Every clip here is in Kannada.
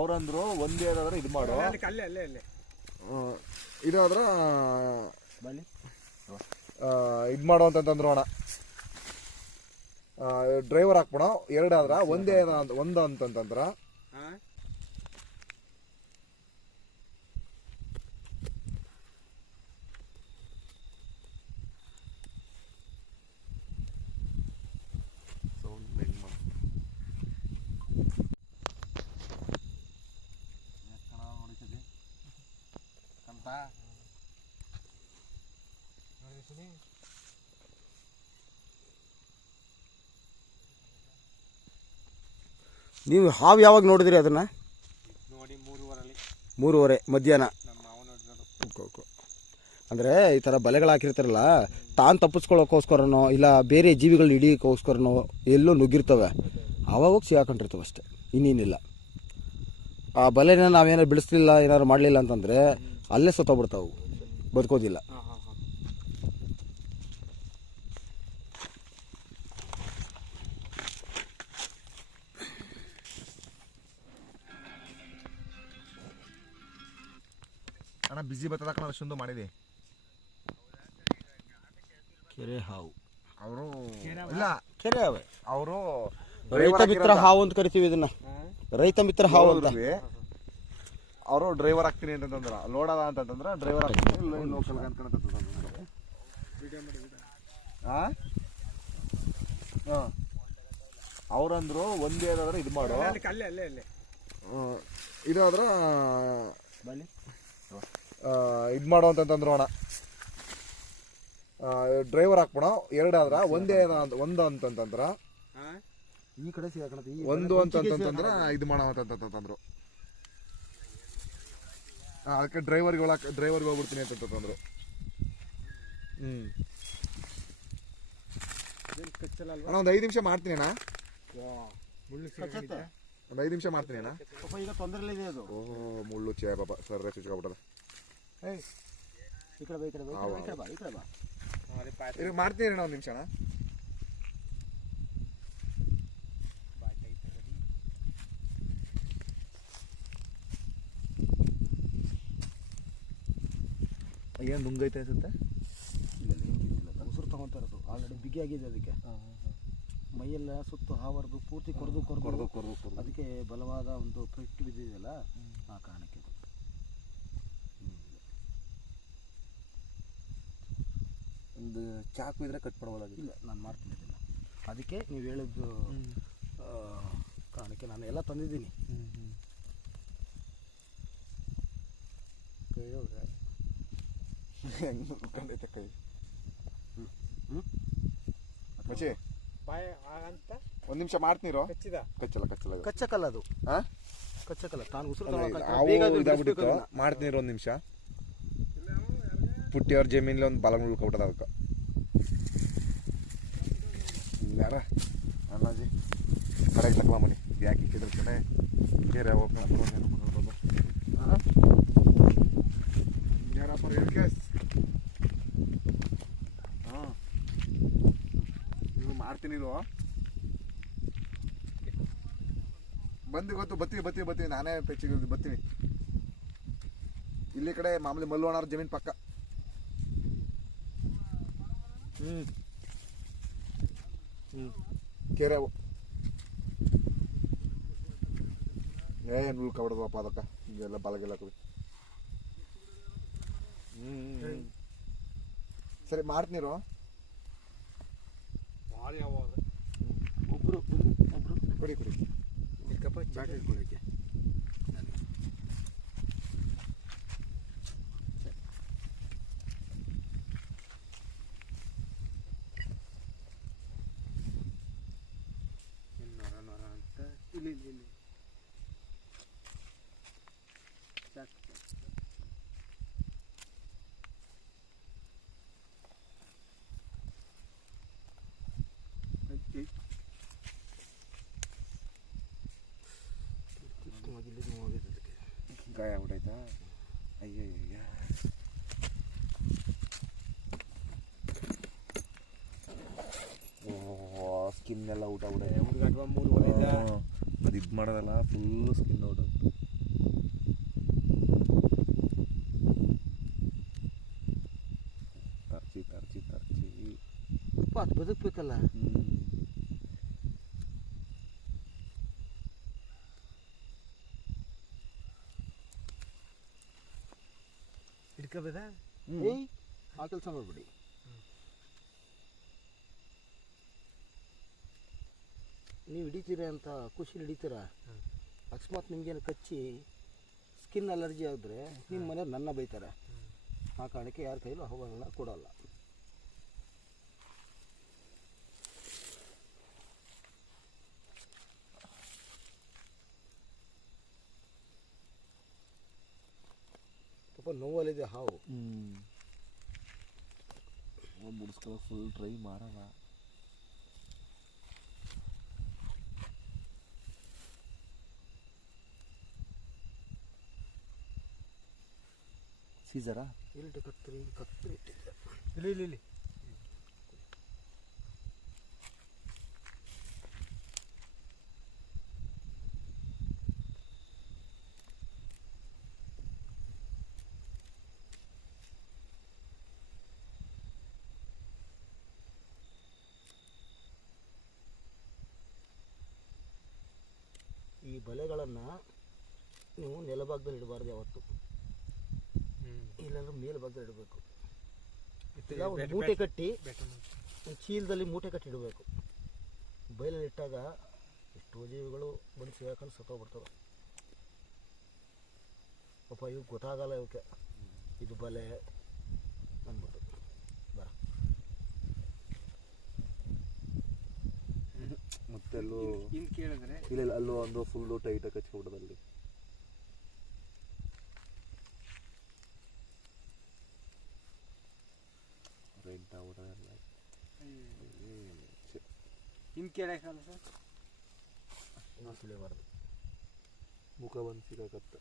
ಅವ್ರಂದ್ರು ಒಂದೇ ಏನಾದ್ರೆ ಇದು ಮಾಡು, ಇದಾದ್ರ ಇದು ಮಾಡು ಅಂತಂದ್ರು ಅಣ್ಣ. ಡ್ರೈವರ್ ಹಾಕ್ಬಿಡ, ಎರಡಾದ್ರ ಒಂದೇ ಒಂದು ಅಂತಂದ್ರ ನೀವು ಹಾವು ಯಾವಾಗ ನೋಡಿದ್ರಿ ಅದನ್ನ? ನೋಡಿ 3:15 3:30 ಮಧ್ಯಾಹ್ನ. ನೋಡಿರೋದು. ಅಂದರೆ ಈ ಥರ ಬಲೆಗಳು ಹಾಕಿರ್ತಾರಲ್ಲ, ತಾನು ತಪ್ಪಿಸ್ಕೊಳ್ಳೋಕ್ಕೋಸ್ಕರನೋ ಇಲ್ಲ ಬೇರೆ ಜೀವಿಗಳು ಹಿಡಿಯೋಕ್ಕೋಸ್ಕರನೋ ಎಲ್ಲೋ ನುಗ್ಗಿರ್ತವೆ, ಆವಾಗ ಹೋಗಿ ಸಿಗಾಕೊಂಡಿರ್ತವೆ ಅಷ್ಟೇ, ಇನ್ನೇನಿಲ್ಲ. ಆ ಬಲೆನ ನಾವೇನಾರು ಬಿಡಿಸ್ಲಿಲ್ಲ, ಏನಾದ್ರು ಮಾಡಲಿಲ್ಲ ಅಂತಂದರೆ ಅಲ್ಲೇ ಸತ್ತೋಗ್ಬಿಡ್ತಾವೆ, ಬದುಕೋದಿಲ್ಲ. ಅಣ್ಣ ಬಿಸಿ ಬರ್ತದ ಕಣ, ಅಷ್ಟೊಂದು ಮಾಡಿದೆ. ಕೆರೆ ಹಾವು ಅವರು ಇಲ್ಲ, ಕೆರೆ ಹಾವೆ ಅವರು ರೈತ ಮಿತ್ರ ಹಾವು ಅಂತ ಕರಿತೀವಿ ಇದನ್ನ, ರೈತ ಮಿತ್ರ ಹಾವು ಅಂತ. ಅವರು ಡ್ರೈವರ್ ಆಗ್ತೀನಿ ಅಂತಂದ್ರ, ಲೋಡ್ ಅದ ಅಂತಂದ್ರ ಡ್ರೈವರ್ ಆಗ್ತೀನಿ ಲೋಕಲ್ ಅವ್ರಂದ್ರು ಒಂದೇ ಏನಾದ್ರೆ ಇದು ಮಾಡು, ಇದಾದ್ರ ಇದು ಮಾಡು ಅಂತಂದ್ರು ಅಣ್ಣ. ಡ್ರೈವರ್ ಹಾಕ್ಬಿಡ, ಎರಡಾದ್ರ ಒಂದೇ ಒಂದು ಅಂತಂದ್ರ ಈ ಕಡೆ ಸಿಗಾಕಣತಿ, ಒಂದು ಅಂತಂದ್ರ ಇದು ಮಾಡೋ ಅಂತಂದ್ರು. ಅದಕ್ಕೆ ಡ್ರೈವರ್ಗೆ ಹೋಗ್ಬಿಡ್ತೀನಿ ಅಂತಂದ್ರು. ಅಣ್ಣ ಒಂದು 5 ನಿಮಿಷ ಮಾಡ್ತೀನಿ ಅಣ್ಣ, ಒಂದು 5 ನಿಮಿಷ ಮಾಡ್ತೀನಿ ಅಣ್ಣ. ಈಗ ತೊಂದರೆ ಇದೆ ಅದು. ಓಹೋ ಮುಳ್ಳು ಚೇ ಬಾಬಾ ಸರ್ ಚುಚ್ಕೊಬಿಟ್ಟದ. ಮಾಡ್ತೀನಿ ಅಣ್ಣ, ಒಂದು ನಿಮಿಷ ಅಣ್ಣ. ಏನು ನುಂಗೈತೆ ಅನ್ಸುತ್ತೆ, ಉಸಿರು ತಗೊಂತ ಇರೋದು ಆಲ್ರೆಡಿ ಬಿಗಿ ಆಗಿದೆ ಅದಕ್ಕೆ. ಮೈಯೆಲ್ಲ ಸುತ್ತು ಹಾವರ್ದು ಪೂರ್ತಿ ಕೊರೆದು ಅದಕ್ಕೆ ಬಲವಾದ ಒಂದು ಪೆಟ್ಟು ಬಿದ್ದಿದೆಯಲ್ಲ, ಆ ಕಾರಣಕ್ಕೆ. ಒಂದು ಚಾಕು ಇದ್ರೆ ಕಟ್ ಮಾಡ್ಬೋದಾಗಿಲ್ಲ. ಇಲ್ಲ, ನಾನು ಮಾಡ್ತೀನಿ ಇದನ್ನು. ಅದಕ್ಕೆ ನೀವು ಹೇಳಿದ್ದು ಕಾರಣಕ್ಕೆ ನಾನು ಎಲ್ಲ ತಂದಿದ್ದೀನಿ. ಕೈ ಹೋಗ್ರೆ ಹೆಂಗೆ ಉಳ್ಕೊಂಡೈತೆ ಕೈ. ಮಚ್ಚಿ ಒಂದು ನಿಮಿಷ ಮಾಡ್ತೀರೋ? ಕಚ್ಚಕಲ್ಲ ಅದು, ಕಚ್ಚಕಲ್ಲ. ತಾನು ಉಸಿರು ಮಾಡ್ತೀನಿ ಒಂದು ನಿಮಿಷ. ಪುಟ್ಟಿಯವ್ರ ಜಮೀನಲ್ಲಿ ಒಂದು ಬಲ ಉಳ್ಕೊಬಿಟ್ಟದ ಅದಕ್ಕೆ. ಯಾರ ಅಣ್ಣಾಜಿ ಕಡೆಗೆ ತಕ್ಕ ಮನೆ ಯಾಕೆ ಇಕ್ಕಿದ್ರ ಕಡೆ ಬೇರೆ ಯಾರಪ್ಪ ನೀವು ಮಾಡ್ತೀನಿ ಇದು ಬಂದು ಗೊತ್ತು ಬತ್ತೀವಿ ನಾನೇ ಪೆಚ್ಚಿಗೆ ಬರ್ತೀನಿ. ಇಲ್ಲಿ ಕಡೆ ಮಾಮೂಲಿ ಮಲ್ಲೋಣ ಜಮೀನ್ ಪಕ್ಕ. ಕೆರೆ ಏನು ಉಳ್ಕೊಬಿಡದಪ್ಪ ಅದಕ್ಕೆ, ಇದೆಲ್ಲ ಬಲಗೆಲ್ಲ ಸರಿ ಮಾಡ್ತೀನಿರೋ. ಒಬ್ರು ಕೊಡಿ ಬ್ಯಾಟ್ರಿ ಇಟ್ಕೊಳ್ಳೋಕ್ಕೆ. ಇಲ್ಲಿ ಗಾಯ ಆಗ್ಬಿಟ್ಟೈತಾ? ಅಯ್ಯಯ್ಯ. ಓ ಸ್ಕಿನ್ ಎಲ್ಲ ಊಟ ಬಿಡ, ಅದು ಇದು ಮಾಡೋದಲ್ಲ ಫುಲ್ಲು ಸ್ಕಿನ್ ಔಟ್. ಅದು ಬದುಕಬೇಕಲ್ಲ. ಹಿಡ್ಕೋಬೇದ ಏಯ್ ಆ ಕೆಲಸ ಮಾಡ್ಬಿಡಿ. ನೀವು ಹಿಡಿತೀರ ಅಂತ ಖುಷಿಲಿ ಹಿಡಿತೀರ, ಅಕಸ್ಮಾತ್ ನಿಮ್ಗೇನು ಕಚ್ಚಿ ಸ್ಕಿನ್ ಅಲರ್ಜಿ ಆದರೆ ನಿಮ್ಮ ಮನೆಯವ್ರು ನನ್ನ ಬೈತಾರೆ. ಆ ಕಾರಣಕ್ಕೆ ಯಾರ ಕೈಲೂ ಆಹ್ವಾನ ಕೊಡೋಲ್ಲ. ಪಾಪ ನೋವಲ್ಲಿದೆ ಹಾವು. ಮುಡಿಸ್ಕೊಳ್ಳೋ ಫುಲ್ ಟ್ರೈ ಮಾಡೋಣ. ಸೀಸರಾ ಇಲ್ಲಿ ಕತ್ತರಿ ಇಟ್ಟಿದ್ದೆ. ಇಲ್ಲಿ ಈ ಬಲೆಗಳನ್ನು ನೀವು ನೆಲಭಾಗದಲ್ಲಿ ಇಡಬಾರ್ದು ಯಾವತ್ತು, ಇಲ್ಲಾಂದ್ರೆ ಮೇಲ್ಭಾಗದಲ್ಲಿ ಇಡಬೇಕು. ಇಲ್ಲ ಒಂದು ಮೂಟೆ ಕಟ್ಟಿ ಒಂದು ಚೀಲದಲ್ಲಿ ಮೂಟೆ ಕಟ್ಟಿ ಇಡಬೇಕು. ಬಯಲಲ್ಲಿ ಇಟ್ಟಾಗ ಎಷ್ಟೋ ಜೀವಿಗಳು ಬಂದು ಸಿಗಾಕೊಂಡು ಸತ್ತೋಗ್ಬಿಡ್ತವೆ. ಪಾಪ ಇವು ಗೊತ್ತಾಗಲ್ಲ, ಇವಕ್ಕೆ ಇದು ಬಲೆ ಅಂದ್ಬಿಟ್ಟು ಬರ. ಮತ್ತೆ ಅಲ್ಲೂ ಇಲ್ಲಿ ಕೇಳಿದ್ರೆ ಇಲ್ಲ ಅಲ್ಲೂ ಒಂದು ಫುಲ್ಲು ಟೈಟಾಗಿ ಕಚ್ಕೊಬಿಡೋದಲ್ಲಿ. ಇನ್ನು ಕೇಳಕ್ಕಲ್ಲ ಸರ್, ಇನ್ನೂ ಸುಳಿಬಾರ್ದು. ಮುಖ ಬಂದು ಸಿಗಾಕತ್ತ.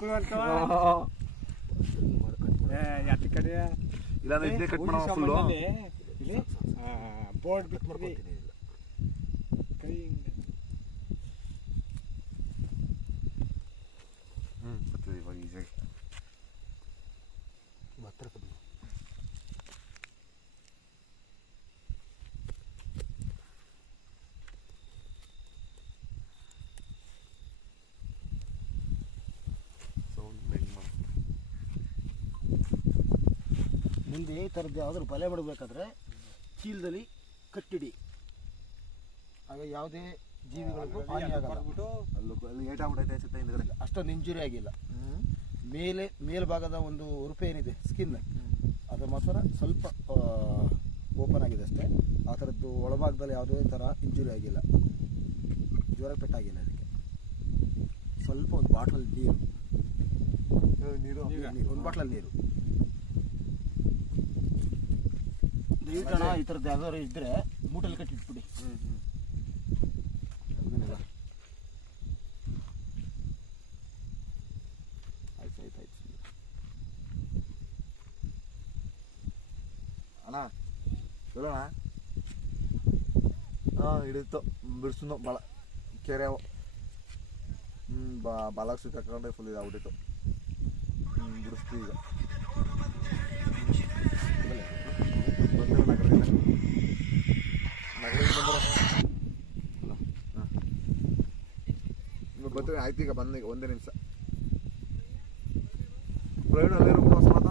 ಕುಳು ಅಂತವ ಯಾತಿ ಕಡೆ ಇಲ್ಲ ಇದೇ ಕಟ್ ಮಾಡೋ ಫುಲ್ಲು ಇಲ್ಲಿ ಬೋರ್ಡ್ ಬಿಟ್ಟು ಮಾಡ್ಕೊತೀನಿ. ಕೈ ಬರ್ತದೆ ಇವಾಗ ಈಸಿಯಾಗಿ. ಹತ್ರ ಕಮ್ಮಿ ಸೌಂಡ್ ಹೆಂಗೆ ಮಾಡ್ತಾರೆ. ಮುಂದೆ ಈ ಥರದ್ದು ಯಾವ್ದಾದ್ರು ಬಲೆ ಮಾಡಬೇಕಾದ್ರೆ ಚೀಲದಲ್ಲಿ ಕಟ್ಟಿಡಿ, ಆಗ ಯಾವುದೇ ಜೀವಿಗಳಿಗೂ ಹಾನಿ ಆಗಲ್ಲ. ಅಲ್ಲಿ ಏಟಾಗ್ಬಿಟ್ಟೈತೆ ಅನ್ಸುತ್ತೆ ಹಿಂದ್ಗಡೆ. ಅಷ್ಟೊಂದು ಇಂಜುರಿ ಆಗಿಲ್ಲ. ಮೇಲ್ಭಾಗದ ಒಂದು ಉರುಪೆ ಏನಿದೆ ಸ್ಕಿನ್, ಅದು ಮಾತ್ರ ಸ್ವಲ್ಪ ಓಪನ್ ಆಗಿದೆ ಅಷ್ಟೇ. ಆ ಥರದ್ದು ಒಳಭಾಗದಲ್ಲಿ ಯಾವುದೇ ಥರ ಇಂಜುರಿ ಆಗಿಲ್ಲ, ಜ್ವರ ಪೆಟ್ಟಾಗಿಲ್ಲ. ಅದಕ್ಕೆ ಸ್ವಲ್ಪ ಒಂದು ಬಾಟ್ಲಲ್ಲಿ ನೀರು, ಒಂದು ಬಾಟ್ಲಲ್ಲಿ ನೀರು. ದಯವಿಟ್ಟು ಈ ಥರದ್ದು ಯಾವ್ದಾದ್ರು ಇದ್ದರೆ ಮೂಟಲ್ಲಿ ಕಟ್ಟಿಟ್ಬಿಡಿ. ಅದನ್ನೆಲ್ಲ ಆಯ್ತು. ಅಣ್ಣ ಹೇಳೋಣ. ಹಿಡಿತು ಬಿಡ್ಸು ಭಾಳ ಕೆರೆ ಬಾಲಾಗ ಸಿಕ್ಕಾಕೊಂಡೆ ಫುಲ್ ಇದಾಗ್ಬಿಟ್ಟಿತ್ತು. ಬಿಡಿಸ್ತೀವಿ ಈಗ. ಬಂದಿರೋ ನಗರದಿಂದ ಬರ್ತೀವಿ. ಆಯ್ತು ಈಗ ಬಂದ ಒಂದೇ ನಿಮಿಷ. ಪ್ರವೀಣ್ ಅಲ್ಲಿರೋ ಹೊಸ್ಮಾತ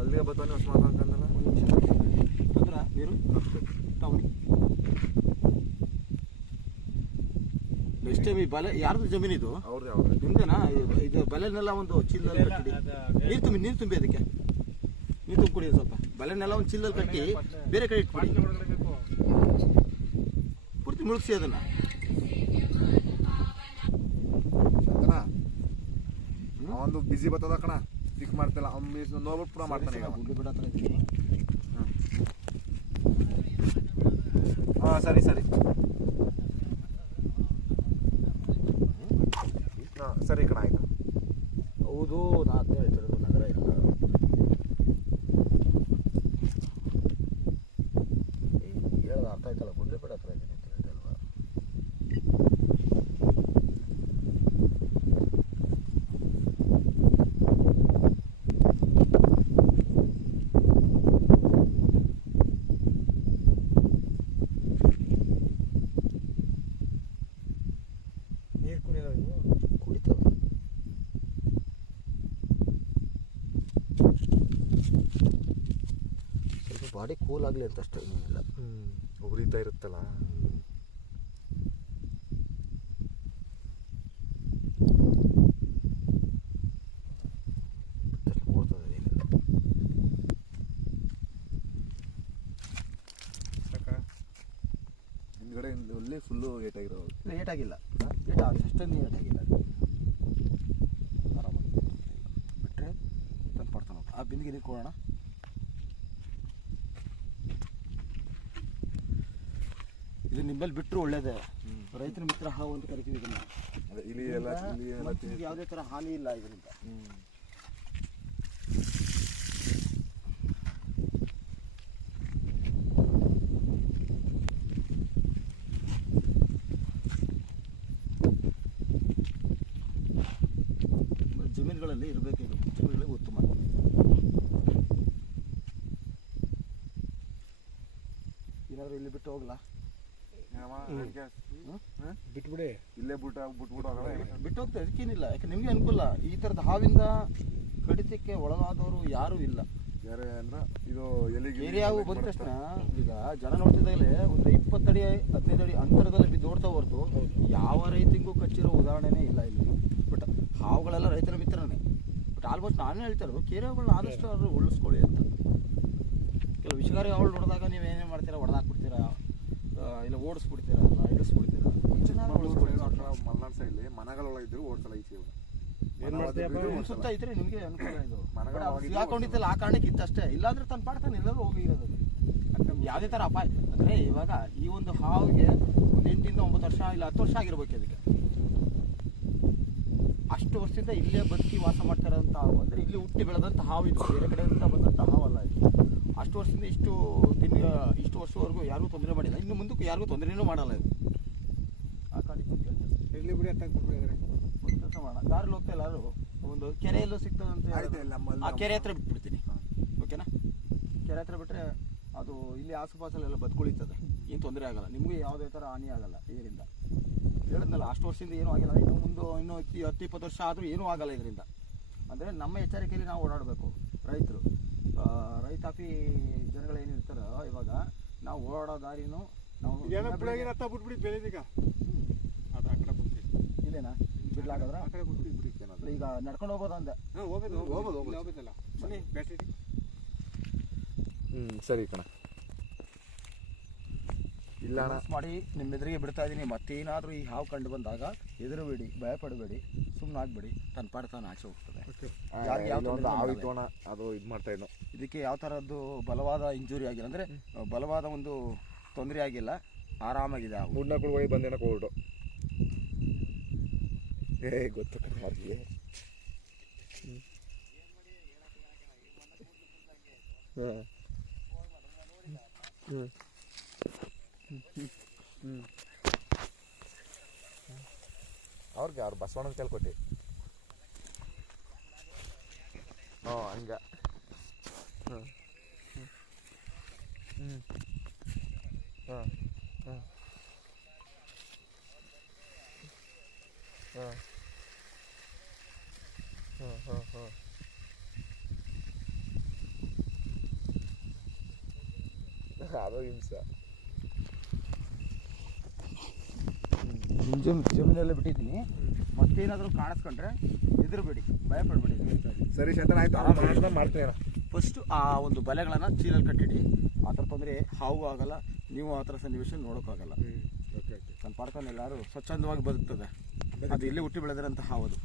ಅಲ್ಲಿಗೆ ಬರ್ತಾನೆ ಹೊಸ್ಮಾತ ಅಂತಂದಲ್ಲ. ಅಂದ್ರೆ ನೀರು ಟೌನಿ. ನೆಕ್ಸ್ಟ್ ಟೈಮ್ ಈ ಬಲೆ ಯಾರ್ದು ಜಮೀನಿದು? ಅವ್ರದ್ದು ಯಾವ್ದು ನಿಮ್ದೇನಾ? ಇದು ಬಲೆನೆಲ್ಲ ಒಂದು ಚೀಲದಲ್ಲಿ ಕಟ್ಟಿಡಿ. ನೀರು ತುಂಬಿ ಅದಕ್ಕೆ ನೀರು ತುಂಬಿಕೊಡಿ ಸ್ವಲ್ಪ. ಬಲೆನೆಲ್ಲ ಒಂದು ಚೀಲದಲ್ಲಿ ಕಟ್ಟಿ ಬೇರೆ ಕಡೆ ಇಟ್ಬಿಡಿ. ಪೂರ್ತಿ ಮುಳುಗಿಸಿ ಅದನ್ನ. ಒಂದು ಬಿಸಿ ಬರ್ತದ ಕಣ, ಪಿಕ್ ಮಾಡ್ತಿಲ್ಲ. ನೋಡ್ಬಿಟ್ಟು ಪೂರ ಮಾಡ್ತಾನೆ ಈಗ. ಗುಡ್ಡು ಬಿಡತ್ರ ಇದ್ದೀನಿ. ಹಾಂ ಸರಿ ಹಾಂ ಸರಿ ಕಣ ಆಯ್ತು. ಹೌದು, ನಾ ಹೇಳ್ತಿರೋದು ಬಾಡಿ ಕೂಲ್ ಆಗಲಿ ಅಂತ ಅಷ್ಟೇ, ಇನ್ನೇನಿಲ್ಲ. ಉರಿತಾ ಇರುತ್ತಲ್ಲ. ಓಡ್ತದೆ, ಏನಿಲ್ಲ. ಹಿಂದ್ಗಡೆ ಒಳ್ಳೆ ಫುಲ್ಲು ಏಟಾಗಿರೋದು. ಇಲ್ಲ, ಏಟಾಗಿಲ್ಲ. ಅಷ್ಟೊಂದು ಏಟಾಗಿಲ್ಲ. ಆರಾಮಾಗಿ ಬಿಟ್ಟರೆ ತಂದು ಪಡ್ತಾನೆ. ಆ ಬಿಂದಿಗೆ ನೀರು ಕೊಡೋಣ. ಇದು ನಿಮ್ಮಲ್ಲಿ ಬಿಟ್ಟರು ಒಳ್ಳೇದೇ. ರೈತರ ಮಿತ್ರ ಹಾವು ಅಂತ ಕರಿತೀವಿ ಇದನ್ನ. ಇಲ್ಲಿ ಎಲ್ಲ ಮನುಷ್ಯನಿಗೆ ಯಾವುದೇ ಥರ ಹಾನಿ ಇಲ್ಲ ಇದರಿಂದ. ಜಮೀನುಗಳಲ್ಲಿ ಇರಬೇಕು, ಇದು ಜಮೀನುಗಳಿಗೆ ಉತ್ತಮ. ಏನಾದರೂ ಇಲ್ಲಿ ಬಿಟ್ಟು ಹೋಗ್ಲಾ? ಬಿಟ್ಬಿಡಿ. ಇಲ್ಲೇ ಬಿಟ್ಬಿಟ್ಟು ಹೋಗಲ್ಲ. ಬಿಟ್ಟು ಹೋಗ್ತಾ ಇದಕ್ಕೇನಿಲ್ಲ. ಯಾಕೆ ನಿಮಗೆ ಅನುಕೂಲ. ಈ ಥರದ ಹಾವಿಂದ ಕಡಿತಕ್ಕೆ ಒಳಗಾದವರು ಯಾರೂ ಇಲ್ಲ. ಯಾರೇ ಅಂದ್ರೆ ಇದು ಎಲ್ಲಿಗೆ ಏರಿಯಾವು ಬಂದ ತಕ್ಷಣ ಈಗ ಜನ ನೋಡ್ತಿದ್ದಾಗಲೇ ಒಂದು 20 ಅಡಿ 15 ಅಡಿ ಅಂತರದಲ್ಲಿ ಬಿದ್ದು ಓಡ್ತಾ ಹೊರತು ಯಾವ ರೈತಿಗೂ ಕಚ್ಚಿರೋ ಉದಾಹರಣೆನೇ ಇಲ್ಲ ಇಲ್ಲಿ. ಬಟ್ ಹಾವುಗಳೆಲ್ಲ ರೈತರ ಮಿತ್ರನೇ. ಬಟ್ ಆಲ್ಮೋಸ್ಟ್ ನಾನೇ ಹೇಳ್ತಾ ಇರೋದು ಕೇರಿಯಾಗಳನ್ನ ಆದಷ್ಟು ಅವರು ಉಳಿಸ್ಕೊಳ್ಳಿ ಅಂತ. ಕೆಲವು ವಿಷಕಾರಿ ಹಾವುಗಳು ನೋಡಿದಾಗ ನೀವೇನೇ ಮಾಡ್ತೀರಾ, ಹೊಡೆದಾಕ್ಬಿಡ್ತೀರಾ, ಇಲ್ಲ ಓಡಿಸ್ಬಿಡ್ತೀರಾ, ಇಲ್ಲ ಇಳಿಸ್ಬಿಡ್ತೀರಾ. ಚೆನ್ನಾಗಿ ಉಳಿಸ್ಕೊಳ್ಳಿ. ಮಲ್ನಾಡ್ ಸೈಡ್ಲಿ ಮನೆಗಳೊಳಗಿದ್ರು ಓಡಿಸಲ್ಲ ಈಚೆ. ಸುತ್ತ ಇದ್ರೆ ನಿಮಗೆ ಅನುಕೂಲ. ಇದು ಮನೆಗಳು ಹಾಕೊಂಡಿತ್ತಲ್ಲ ಆ ಕಾರಣಕ್ಕೆ ಇತ್ತಷ್ಟೇ. ಇಲ್ಲಾಂದ್ರೆ ತನ್ನ ಪಾಡ್ತಾನೆ ಎಲ್ಲರೂ ಹೋಗಿ ಇರೋದು. ಯಾವುದೇ ಥರ ಅಪಾಯ ಅಂದರೆ ಇವಾಗ ಈ ಒಂದು ಹಾವಿಗೆ ಒಂದು 8 ಇಂದ 9 ವರ್ಷ ಇಲ್ಲ 10 ವರ್ಷ ಆಗಿರ್ಬೇಕು. ಅದಕ್ಕೆ ಅಷ್ಟು ವರ್ಷದಿಂದ ಇಲ್ಲೇ ಬದುಕಿ ವಾಸ ಮಾಡ್ತಾ ಇರೋಂಥ ಹಾವು. ಅಂದರೆ ಇಲ್ಲಿ ಹುಟ್ಟಿ ಬೆಳೆದಂಥ ಹಾವು ಇದು, ಬೇರೆ ಕಡೆಯಿಂದ ಬಂದಂಥ ಹಾವಲ್ಲ ಇದು. ಅಷ್ಟು ವರ್ಷದಿಂದ ಇಷ್ಟು ವರ್ಷವರೆಗೂ ಯಾರಿಗೂ ತೊಂದರೆ ಮಾಡಿಲ್ಲ. ಇನ್ನು ಮುಂದಕ್ಕೂ ಯಾರಿಗೂ ತೊಂದರೆನೂ ಮಾಡಲ್ಲ ಇದು. ಆ ಕಾರಣಕ್ಕೆ ಇರ್ಲಿ ಬಿಡಿ ಅಂತ ಬಿಟ್ಬಿಡಿದ್ರೆ ಒಂದು ಕೆಲಸ ಮಾಡೋಣ. ದಾರಿಲಿ ಹೋಗ್ತಾ ಇಲ್ಲ ಯಾರು ಒಂದು ಕೆರೆಯಲ್ಲೂ ಸಿಗ್ತದಂತೆ. ಆ ಕೆರೆ ಹತ್ರ ಬಿಟ್ಬಿಡ್ತೀನಿ, ಓಕೆನಾ? ಕೆರೆ ಹತ್ರ ಬಿಟ್ಟರೆ ಅದು ಇಲ್ಲಿ ಆಸುಪಾಸಲ್ಲೆಲ್ಲ ಬದುಕುಳಿತದೆ, ಏನು ತೊಂದರೆ ಆಗಲ್ಲ. ನಿಮಗೂ ಯಾವುದೇ ಥರ ಹಾನಿ ಆಗಲ್ಲ ಇದರಿಂದ. ಹೇಳಿದ್ನಲ್ಲ ಅಷ್ಟು ವರ್ಷದಿಂದ ಏನೂ ಆಗಿಲ್ಲ. ಇನ್ನೂ 10-20 ವರ್ಷ ಆದರೂ ಏನೂ ಆಗಲ್ಲ ಇದರಿಂದ. ಅಂದರೆ ನಮ್ಮ ಎಚ್ಚರಿಕೆಯಲ್ಲಿ ನಾವು ಓಡಾಡಬೇಕು. ರೈತರು ರೈತಾಪಿ ಜನಗಳೇನಿರ್ತಾರೋ ಇವಾಗ ನಾವು ಓಡಾಡೋ ದಾರಿನೂ ನಾವು ಬಿಟ್ಬಿಡಿ. ಬೆಳೆದೀಗ ಅದು ಆ ಕಡೆ ಬಿಡ್ತೀವಿ. ಇಲ್ಲೇನಾ ಬಿಡ್ಲಾಗದ್ರ? ಆ ಕಡೆ ಬಿಡ್ತೀವಿ ಬಿಡಿ. ಈಗ ನಡ್ಕೊಂಡು ಹೋಗ್ಬೋದು ಅಂದೆ. ಹೋಗೋದಲ್ಲ ಬನ್ನಿ ಬ್ಯಾಟ್ರಿ. ಸರಿ ಕಣ. ಇಲ್ಲ ಅಣ್ಣ ಮಾಡಿ ನಿಮ್ಮ ಎದುರಿಗೆ ಬಿಡ್ತಾ ಇದ್ದೀನಿ. ಮತ್ತೇನಾದರೂ ಈ ಹಾವು ಕಂಡು ಬಂದಾಗ ಹೆದರಬೇಡಿ, ಭಯಪಡಬೇಡಿ, ಸುಮ್ಮನೆ ಆಗಬೇಡಿ. ತನ್ನ ಪಾಡು ತಾನು ಆಚೆ ಹೋಗ್ತದೆ. ಆವಿತ್ತು ಅಣ್ಣ, ಅದು ಇದು ಮಾಡ್ತಾ ಇದ್ನು. ಇದಕ್ಕೆ ಯಾವ ಥರದ್ದು ಬಲವಾದ ಇಂಜುರಿ ಆಗಿಲ್ಲ, ಅಂದರೆ ಬಲವಾದ ಒಂದು ತೊಂದರೆ ಆಗಿಲ್ಲ, ಆರಾಮಾಗಿದೆ. ಹಾವು ಮುಡ್ನಕ್ಕಳು ಹೋಗಿ ಬಂದೇನ ಕೋರ್ಟು. ಗೊತ್ತು ಕಣ ಯಾರಿಗೆ. ಅವ್ರಿಗೆ ಅವ್ರು ಬಸವಣ್ಣನ ಕೈಲಿ ಕೊಟ್ಟು. ಹಂಗ ಅದು ಹಿಂಸೆ. ಜಮೀನೆಲ್ಲ ಬಿಟ್ಟಿದ್ದೀನಿ. ಮತ್ತೇನಾದರೂ ಕಾಣಿಸ್ಕೊಂಡ್ರೆ ಹೆದರಬೇಡಿ, ಭಯಪಡಬೇಡಿ. ಸರಿ ಶಂತನ, ಆಯ್ತು ಮಾಡ್ತೀನಿ. ಫಸ್ಟು ಆ ಒಂದು ಬಲೆಗಳನ್ನು ಚೀಲಲ್ಲಿ ಕಟ್ಟಿಡಿ. ಆ ಥರ ತೊಂದರೆ ಹಾವು ಆಗಲ್ಲ, ನೀವು ಆ ಥರ ಸನ್ನಿವೇಶ ನೋಡೋಕ್ಕಾಗಲ್ಲ. ನನ್ನ ಪಾಡ್ಕೊಂಡು ಎಲ್ಲರೂ ಸ್ವಚ್ಛಂದವಾಗಿ ಬದುಕ್ತದೆ. ಅದು ಇಲ್ಲಿ ಹುಟ್ಟಿ ಬೆಳೆದಿರೋಂಥ ಹಾವು ಅದು.